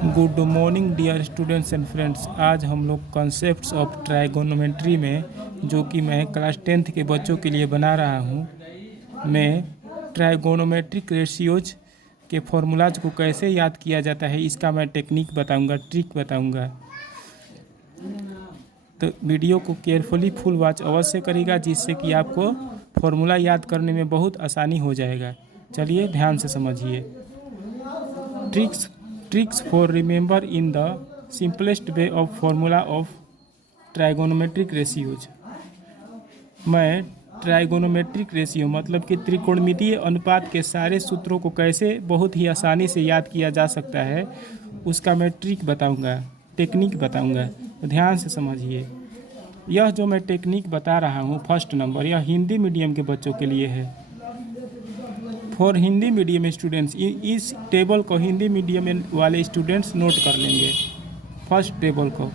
Good morning dear students and friends. आज हम लोग कॉन्सेप्ट्स ऑफ ट्राइगोनोमेट्री में, जो कि मैं क्लास 10th के बच्चों के लिए बना रहा हूँ, मैं ट्राइगोनोमेट्रिक रेशियोज के फॉर्मूलाज को कैसे याद किया जाता है इसका मैं टेक्निक बताऊंगा, ट्रिक बताऊंगा। तो वीडियो को केयरफुली फुल वॉच अवश्य करिएगा, जिससे कि आपको फॉर्मूला याद करने में बहुत आसानी हो जाएगा। चलिए ध्यान से समझिए। Tricks for remember in the simplest way of formula of trigonometric ratios. मैं ट्राइगोनोमेट्रिक रेशियो मतलब कि त्रिकोणमितीय अनुपात के सारे सूत्रों को कैसे बहुत ही आसानी से याद किया जा सकता है उसका मैं ट्रिक बताऊंगा, टेक्निक बताऊंगा। तो ध्यान से समझिए। यह जो मैं टेक्निक बता रहा हूँ, फर्स्ट नंबर, यह हिंदी मीडियम के बच्चों के लिए है। फॉर हिंदी मीडियम स्टूडेंट्स, इस टेबल को हिंदी मीडियम वाले स्टूडेंट्स नोट कर लेंगे। फर्स्ट टेबल को,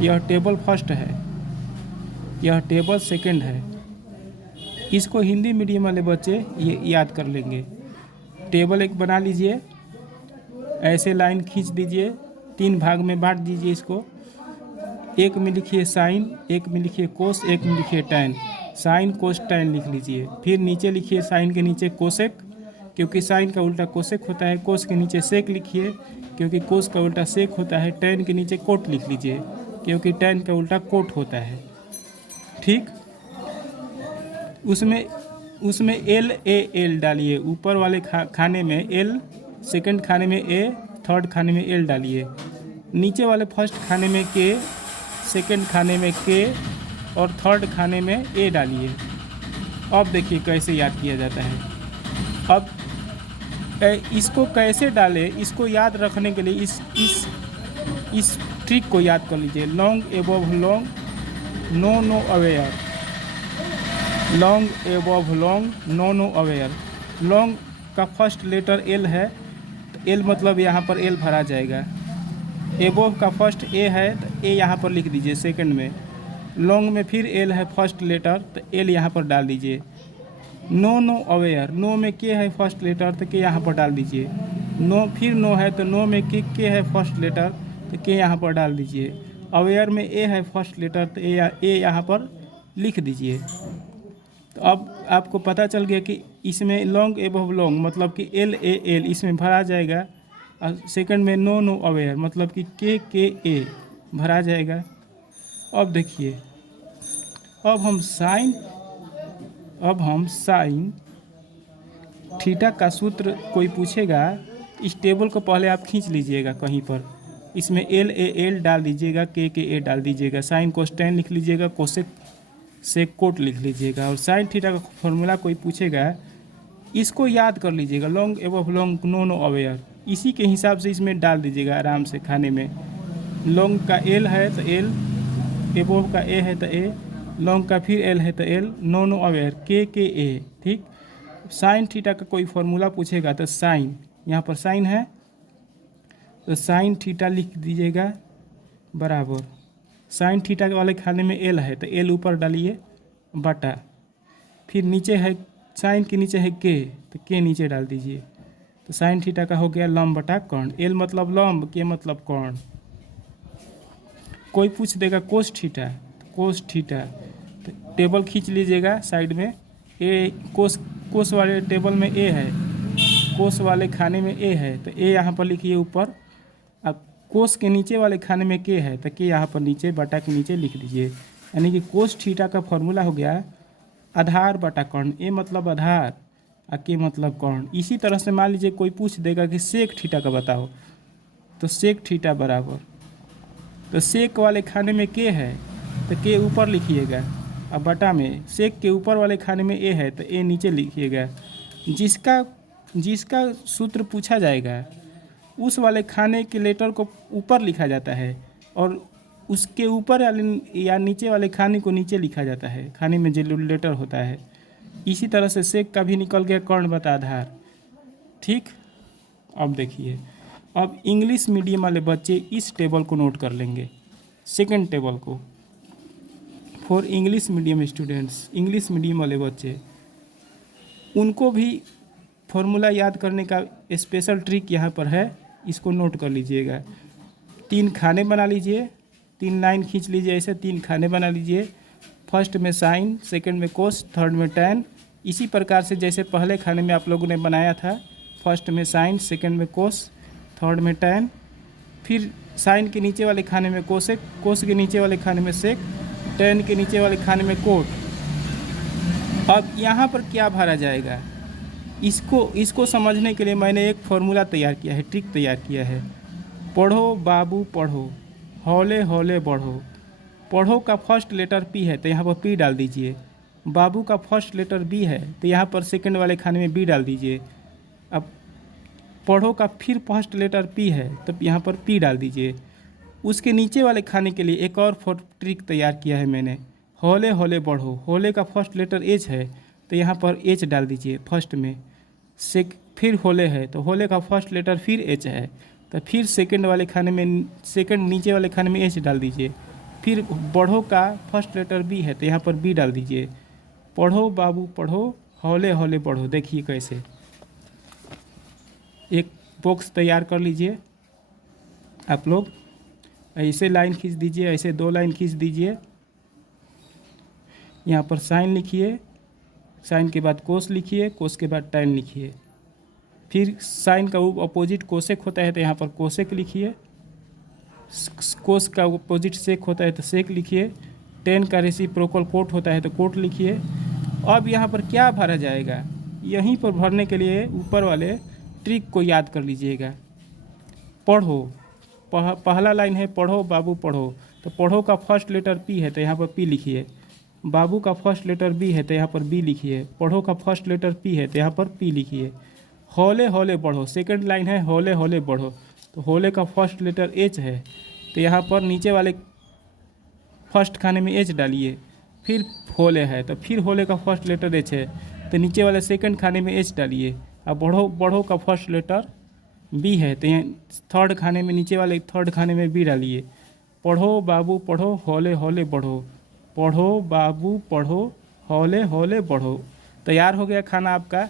यह टेबल फर्स्ट है, यह टेबल सेकंड है। इसको हिंदी मीडियम वाले बच्चे ये याद कर लेंगे। टेबल एक बना लीजिए, ऐसे लाइन खींच दीजिए, 3 भाग में बांट दीजिए इसको। एक में लिखिए साइन, एक में लिखिए कोस, एक में लिखिए टैन। साइन कोस टैन लिख लीजिए। फिर नीचे लिखिए साइन के नीचे कोसेक, क्योंकि साइन का उल्टा कोसेक होता है। कोस के नीचे सेक लिखिए, क्योंकि कोस का उल्टा सेक होता है। टैन के नीचे कोट लिख लीजिए, क्योंकि टैन का उल्टा कोट होता है। ठीक, उसमें एल ए एल डालिए। ऊपर वाले खाने में एल, सेकंड खाने में ए, थर्ड खाने में एल डालिए। नीचे वाले फर्स्ट खाने में के, सेकंड खाने में के और थर्ड खाने में ए डालिए। अब देखिए कैसे याद किया जाता है। अब इसको कैसे डालें, इसको याद रखने के लिए इस ट्रिक को याद कर लीजिए। Long above long, no no aware. Long above long, no no aware. Long का फर्स्ट लेटर एल है, तो एल मतलब यहाँ पर एल भरा जाएगा। एबोव का फर्स्ट ए है, तो ए यहाँ पर लिख दीजिए सेकंड में। लॉन्ग में फिर एल है फर्स्ट लेटर, तो एल यहाँ पर डाल दीजिए। नो नो अवेयर, नो में के है फर्स्ट लेटर, तो के यहाँ पर डाल दीजिए। नो फिर नो है, तो नो में के है फर्स्ट लेटर, तो के यहाँ पर डाल दीजिए। अवेयर में ए है फर्स्ट लेटर, तो ए यहाँ पर लिख दीजिए। तो अब आपको पता चल गया कि इसमें लॉन्ग एबव लॉन्ग मतलब कि एल ए एल इसमें भरा जाएगा, और सेकंड में नो नो अवेयर मतलब कि के ए भरा जाएगा। अब देखिए, अब हम साइन थीटा का सूत्र कोई पूछेगा, इस टेबल को पहले आप खींच लीजिएगा कहीं पर। इसमें एल ए एल डाल दीजिएगा, के ए डाल दीजिएगा। साइन कोस्टेन लिख लीजिएगा, कोसेक से कोट लिख लीजिएगा। और साइन थीटा का फॉर्मूला कोई पूछेगा, इसको याद कर लीजिएगा। Long above long, no no aware, इसी के हिसाब से इसमें डाल दीजिएगा आराम से खाने में। लॉन्ग का एल है तो एल, एबोव का ए है तो ए, लॉन्ग का फिर एल है तो एल, नो नो अवेयर, के ए। ठीक, साइन थीटा का कोई फॉर्मूला पूछेगा तो साइन, यहाँ पर साइन है तो साइन थीटा लिख दीजिएगा बराबर। साइन थीटा वाले खाने में एल है तो एल ऊपर डालिए बटा, फिर नीचे है साइन के नीचे है के, तो के नीचे डाल दीजिए। तो साइन थीटा का हो गया लंब बटा कर्ण। एल मतलब लंब, के मतलब कर्ण। कोई पूछ देगा कोस थीटा, तो कोस थीटा, तो टेबल खींच लीजिएगा साइड में। ए कोस वाले टेबल में ए है, कोस वाले खाने में ए है, तो ए यहाँ पर लिखिए ऊपर। अब कोस के नीचे वाले खाने में के है, तो के यहाँ पर नीचे बटा के नीचे लिख दीजिए। यानी कि कोस थीटा का फॉर्मूला हो गया आधार बटा कर्ण। ए मतलब आधार और के मतलब कर्ण। इसी तरह से मान लीजिए कोई पूछ देगा कि सेक थीटा का बताओ, तो सेक थीटा बराबर, तो सेक वाले खाने में के है तो के ऊपर लिखिएगा, और बटा में सेक के ऊपर वाले खाने में ए है तो ए नीचे लिखिएगा। जिसका सूत्र पूछा जाएगा उस वाले खाने के लेटर को ऊपर लिखा जाता है, और उसके ऊपर या नीचे वाले खाने को नीचे लिखा जाता है, खाने में जो लेटर होता है। इसी तरह से सेक का भी निकल गया कर्ण बता आधार। ठीक, अब देखिए, अब इंग्लिश मीडियम वाले बच्चे इस टेबल को नोट कर लेंगे, सेकंड टेबल को। For English medium students, English medium वाले बच्चे, उनको भी फॉर्मूला याद करने का स्पेशल ट्रिक यहाँ पर है। इसको नोट कर लीजिएगा। 3 खाने बना लीजिए, 3 लाइन खींच लीजिए, ऐसे 3 खाने बना लीजिए। फर्स्ट में साइन, सेकंड में कोस, थर्ड में टैन। इसी प्रकार से जैसे पहले खाने में आप लोगों ने बनाया था, फर्स्ट में साइन, सेकंड में कोस, थर्ड में टैन, फिर साइन के नीचे वाले खाने में कोसेक, कोस के नीचे वाले खाने में सेक, टैन के नीचे वाले खाने में कोट। अब यहाँ पर क्या भरा जाएगा, इसको समझने के लिए मैंने एक फॉर्मूला तैयार किया है, ट्रिक तैयार किया है। पढ़ो बाबू पढ़ो, हौले हौले बढ़ो। पढ़ो का फर्स्ट लेटर पी है तो यहाँ पर पी डाल दीजिए। बाबू का फर्स्ट लेटर बी है तो यहाँ पर सेकंड वाले खाने में बी डाल दीजिए। अब पढ़ो का फिर फर्स्ट लेटर पी है तो यहाँ पर पी डाल दीजिए। उसके नीचे वाले खाने के लिए एक और ट्रिक तैयार किया है मैंने। हौले हौले बढ़ो, हौले का फर्स्ट लेटर एच है तो यहाँ पर एच डाल दीजिए फर्स्ट में। फिर हौले है तो हौले का फर्स्ट लेटर फिर एच है तो फिर सेकंड वाले खाने में, सेकंड नीचे वाले खाने में एच डाल दीजिए। फिर बढ़ो का फर्स्ट लेटर बी है तो यहाँ पर बी डाल दीजिए। पढ़ो बाबू पढ़ो, हौले हौले बढ़ो। देखिए कैसे, एक बॉक्स तैयार कर लीजिए आप लोग। ऐसे लाइन खींच दीजिए, ऐसे 2 लाइन खींच दीजिए। यहाँ पर साइन लिखिए, साइन के बाद कोस लिखिए, कोस के बाद टैन लिखिए। फिर साइन का अपोजिट कोसेक होता है तो यहाँ पर कोसेक लिखिए। कोस का अपोजिट सेक होता है तो सेक लिखिए। टैन का रेसिप्रोकल कोट होता है तो कोट लिखिए। अब यहाँ पर क्या भरा जाएगा, यहीं पर भरने के लिए ऊपर वाले ट्रिक को याद कर लीजिएगा। पढ़ो, पहला लाइन है पढ़ो बाबू पढ़ो, तो पढ़ो का फर्स्ट लेटर पी है तो यहाँ पर पी लिखिए। बाबू का फर्स्ट लेटर बी है तो यहाँ पर बी लिखिए। पढ़ो का फर्स्ट लेटर पी है तो यहाँ पर पी लिखिए। हौले हौले बढ़ो, सेकंड लाइन है हौले हौले बढ़ो, तो हौले का फर्स्ट लेटर एच है तो यहाँ पर नीचे वाले फर्स्ट खाने में एच डालिए। फिर हौले है तो फिर हौले का फर्स्ट लेटर एच है तो नीचे वाले सेकंड खाने में एच डालिए। अब बढ़ो का फर्स्ट लेटर बी है तो यहाँ थर्ड खाने में, नीचे वाले थर्ड खाने में बी डालिए। पढ़ो बाबू पढ़ो, हौले हौले बढ़ो। पढ़ो बाबू पढ़ो, हौले हौले बढ़ो। तैयार हो गया खाना आपका।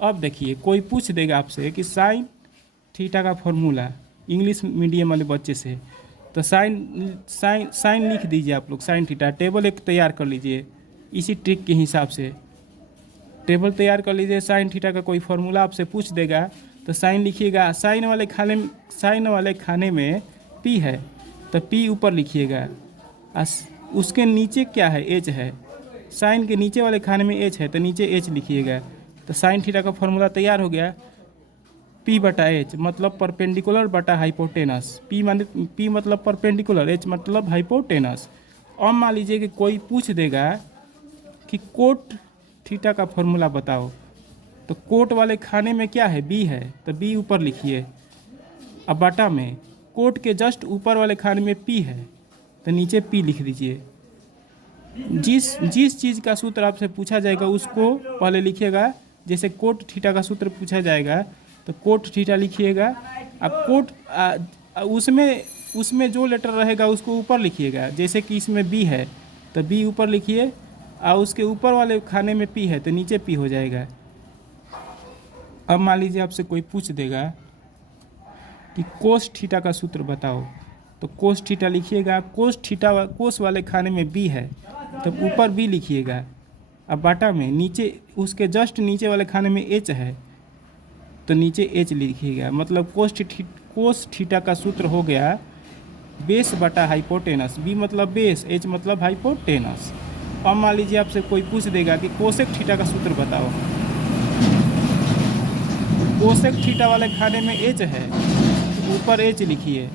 अब देखिए, कोई पूछ देगा आपसे कि साइन थीटा का फॉर्मूला, इंग्लिश मीडियम वाले बच्चे से, तो साइन लिख दीजिए आप लोग। साइन थीटा टेबल एक तैयार कर लीजिए इसी ट्रिक के हिसाब से। टेबल तैयार कर लीजिए। साइन थीटा का कोई फार्मूला आपसे पूछ देगा तो साइन लिखिएगा। साइन वाले खाने में पी है तो पी ऊपर लिखिएगा। उसके नीचे क्या है, एच है। साइन के नीचे वाले खाने में एच है तो नीचे एच लिखिएगा। तो साइन थीटा का फॉर्मूला तैयार हो गया। पी बटा एच मतलब परपेंडिकुलर बटा हाइपोटेनस। पी मतलब परपेंडिकुलर, एच मतलब हाइपोटेनस। अब मान लीजिए कि कोई पूछ देगा कि कोट थीटा का फॉर्मूला बताओ, तो कोट वाले खाने में क्या है, बी है तो बी ऊपर लिखिए। अब बटा में कोट के जस्ट ऊपर वाले खाने में पी है तो नीचे पी लिख दीजिए। जिस चीज़ का सूत्र आपसे पूछा जाएगा उसको पहले लिखिएगा। जैसे कोट थीटा का सूत्र पूछा जाएगा तो कोट थीटा लिखिएगा। अब कोट उसमें जो लेटर रहेगा उसको ऊपर लिखिएगा। जैसे कि इसमें बी है तो बी ऊपर लिखिए, और उसके ऊपर वाले खाने में पी है तो नीचे पी हो जाएगा। अब मान लीजिए आपसे कोई पूछ देगा कि कोस थीटा का सूत्र बताओ, तो कोस थीटा लिखिएगा। कोस वाले खाने में बी है तो ऊपर बी लिखिएगा। अब बाटा में नीचे उसके जस्ट नीचे वाले खाने में एच है तो नीचे एच लिखिएगा। मतलब कोस थीटा का सूत्र हो गया बेस बटा हाइपोटेनस। बी मतलब बेस, एच मतलब हाइपोटेनस। अब मान लीजिए आपसे कोई पूछ देगा कि कोसेक थीटा का सूत्र बताओ। कोसेक थीटा वाले खाने में एच है तो ऊपर एच लिखिए।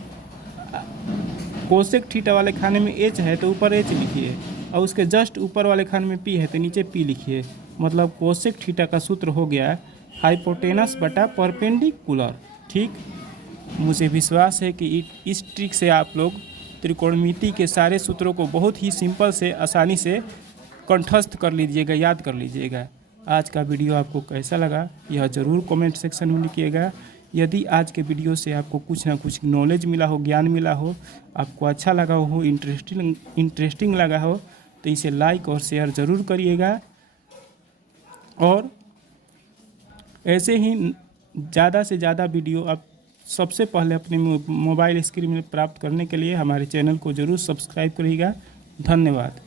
कोसेक थीटा वाले खाने में एच है तो ऊपर एच लिखिए, और उसके जस्ट ऊपर वाले खाने में पी है तो नीचे पी लिखिए। मतलब कोसेक थीटा का सूत्र हो गया हाइपोटेनस बटा परपेंडिकुलर। ठीक, मुझे विश्वास है कि इस ट्रिक से आप लोग त्रिकोणमिति के सारे सूत्रों को बहुत ही सिंपल से आसानी से कंठस्थ कर लीजिएगा, याद कर लीजिएगा। आज का वीडियो आपको कैसा लगा यह ज़रूर कमेंट सेक्शन में लिखिएगा। यदि आज के वीडियो से आपको कुछ ना कुछ नॉलेज मिला हो, ज्ञान मिला हो, आपको अच्छा लगा हो, इंटरेस्टिंग लगा हो, तो इसे लाइक और शेयर ज़रूर करिएगा। और ऐसे ही ज़्यादा से ज़्यादा वीडियो आप सबसे पहले अपने मोबाइल स्क्रीन में प्राप्त करने के लिए हमारे चैनल को ज़रूर सब्सक्राइब करिएगा। धन्यवाद।